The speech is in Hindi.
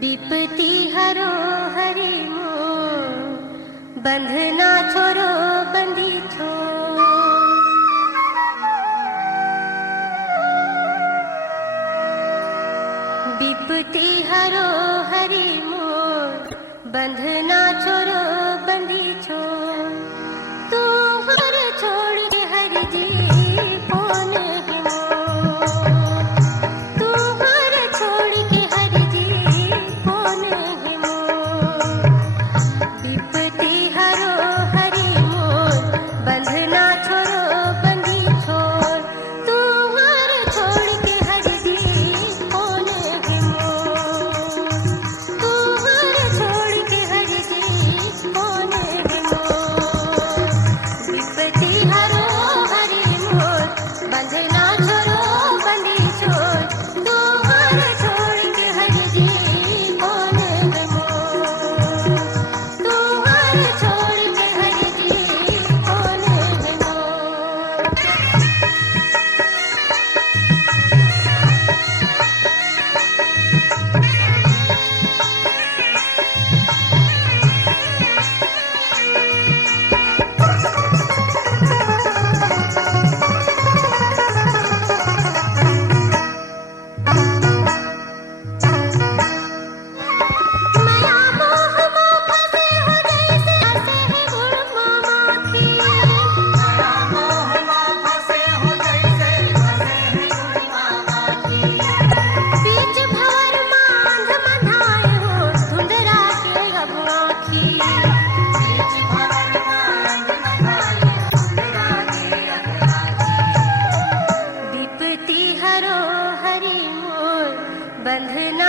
विपति हरो हरि मोर, बंधना छोरो बंदी छो। विपति हरो हरि मोर, बंधना छोरो बंदी छो। तू घर छोड़ के हरि जी कौन है मोर, तू घर छोड़ के हरि जी कौन है मोर। विपति हरो हरि मोर, बंधना छोरो बंदी छोर। तू घर छोड़ के हरि जी कौन है मोर, तू घर छोड़ के हरि जी कौन है मोर। विपति हरो हरि मोर, बंधना छोरो बंदी छोर। तू घर छोड़ के हरि जी कौन है मोर, तू घर छोड़ के हरि जी कौन है मोर। माया मोह मोह फंसे हो जैसे फंसे है गुण माखी। माया मोह में फंसे हो जैसे फंसे हैं गुण माखी। बीच भंवर मांझ मधाए हो धुंधरा के अब आँखी। बीच भंवर मांझ मधाए धुंधरा के अब आँखी। विपति हरो हरि मोर, बंधना